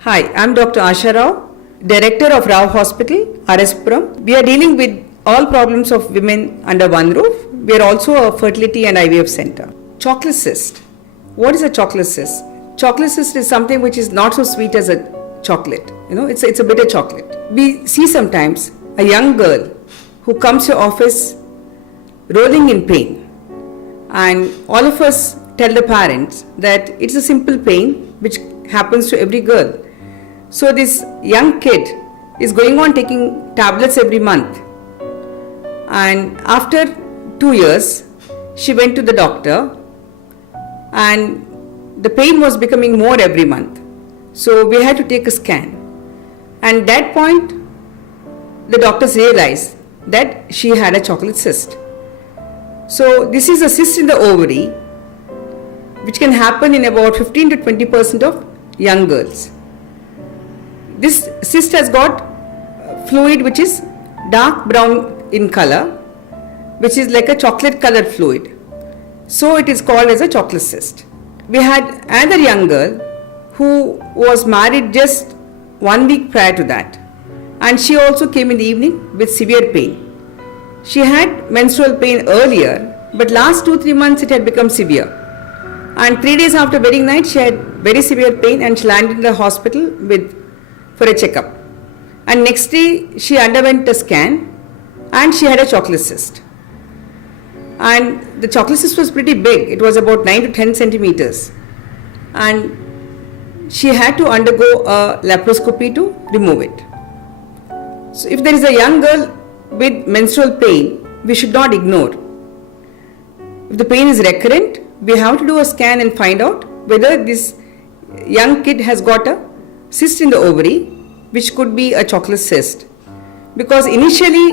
Hi, I'm Dr. Asha Rao, Director of Rao Hospital, RS-Puram. We are dealing with all problems of women under one roof. We are also a fertility and IVF center. Chocolate cyst. What is a chocolate cyst? Chocolate cyst is something which is not so sweet as a chocolate. It's a bitter chocolate. We see sometimes a young girl who comes to office rolling in pain, and all of us tell the parents that it's a simple pain which happens to every girl. So this young kid is going on taking tablets every month, and after 2 years she went to the doctor and the pain was becoming more every month. So we had to take a scan, and at that point the doctors realized that she had a chocolate cyst. So this is a cyst in the ovary which can happen in about 15 to 20% of young girls. This cyst has got fluid which is dark brown in color, which is like a chocolate colored fluid. So it is called as a chocolate cyst. We had another young girl who was married just 1 week prior to that, and she also came in the evening with severe pain. She had menstrual pain earlier, but last 2-3 months it had become severe. And 3 days after wedding night, she had very severe pain and she landed in the hospital for a checkup. And next day she underwent a scan and she had a chocolate cyst. And the chocolate cyst was pretty big. It was about 9 to 10 centimeters. And she had to undergo a laparoscopy to remove it. So if there is a young girl with menstrual pain, we should not ignore. If the pain is recurrent, we have to do a scan and find out whether this young kid has got a cyst in the ovary, which could be a chocolate cyst. Because initially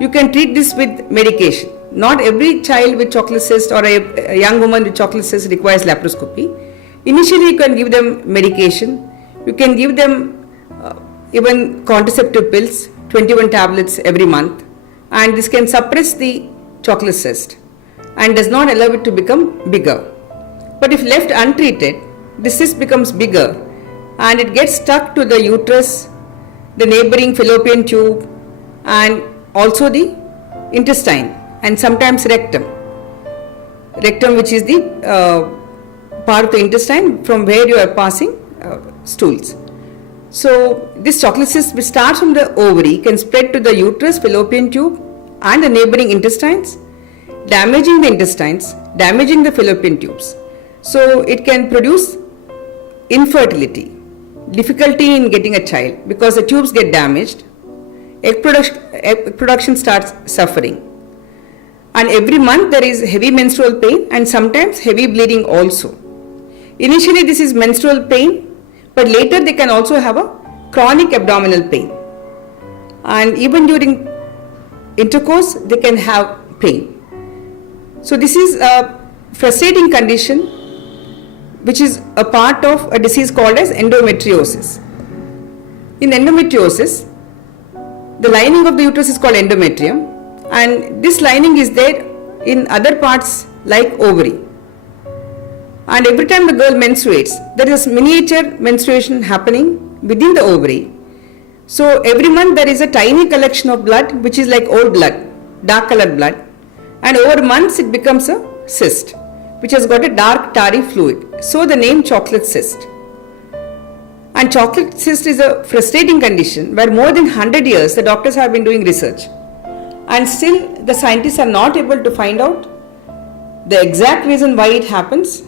you can treat this with medication. Not every child with chocolate cyst or a young woman with chocolate cyst requires laparoscopy. Initially you can give them medication. You can give them even contraceptive pills, 21 tablets every month, and this can suppress the chocolate cyst and does not allow it to become bigger. But if left untreated, the cyst becomes bigger and it gets stuck to the uterus, the neighboring fallopian tube, and also the intestine and sometimes rectum. Rectum, which is the part of the intestine from where you are passing stools. So this chocolate cyst, which starts from the ovary, can spread to the uterus, fallopian tube and the neighboring intestines, damaging the intestines, damaging the fallopian tubes. So it can produce infertility, difficulty in getting a child because the tubes get damaged, egg production starts suffering. And every month there is heavy menstrual pain and sometimes heavy bleeding also. Initially this is menstrual pain, but later they can also have a chronic abdominal pain. And even during intercourse they can have pain. So this is a frustrating condition which is a part of a disease called as endometriosis. In endometriosis, the lining of the uterus is called endometrium, and this lining is there in other parts like ovary. And every time the girl menstruates, there is miniature menstruation happening within the ovary. So every month there is a tiny collection of blood which is like old blood, dark colored blood, and over months it becomes a cyst which has got a dark tarry fluid. So the name chocolate cyst. And chocolate cyst is a frustrating condition where more than 100 years the doctors have been doing research, and still the scientists are not able to find out the exact reason why it happens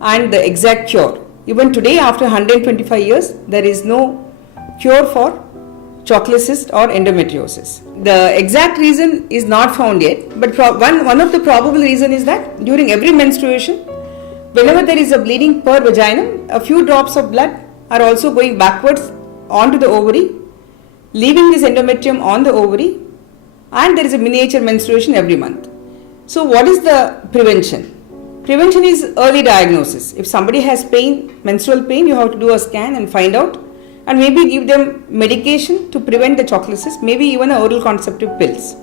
and the exact cure. Even today, after 125 years, there is no cure for chocolate cyst or endometriosis. The exact reason is not found yet, but one of the probable reasons is that during every menstruation, whenever there is a bleeding per vaginum, a few drops of blood are also going backwards onto the ovary, leaving this endometrium on the ovary, and there is a miniature menstruation every month. So what is the prevention? Prevention is early diagnosis. If somebody has pain, menstrual pain, you have to do a scan and find out, and maybe give them medication to prevent the chocolate cyst, maybe even a oral contraceptive pills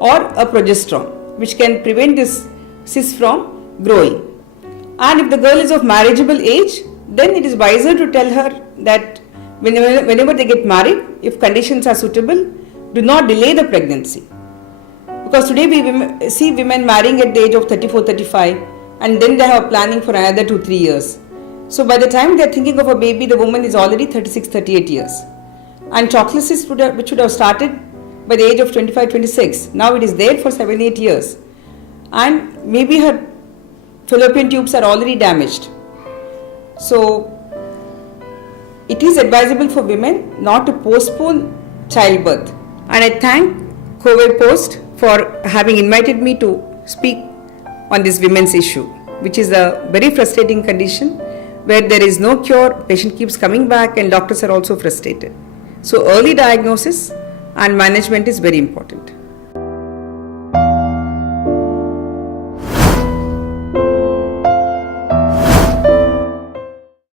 or a progesterone, which can prevent this cyst from growing. And if the girl is of marriageable age, then it is wiser to tell her that whenever they get married, if conditions are suitable, do not delay the pregnancy. Because today we see women marrying at the age of 34, 35 and then they have planning for another 2-3 years. So by the time they are thinking of a baby, the woman is already 36, 38 years. And chocolate cyst which would have started by the age of 25, 26, now it is there for 7-8 years. And maybe her fallopian tubes are already damaged. So it is advisable for women not to postpone childbirth. And I thank COVID Post for having invited me to speak on this women's issue, which is a very frustrating condition where there is no cure, patient keeps coming back and doctors are also frustrated. So early diagnosis and management is very important.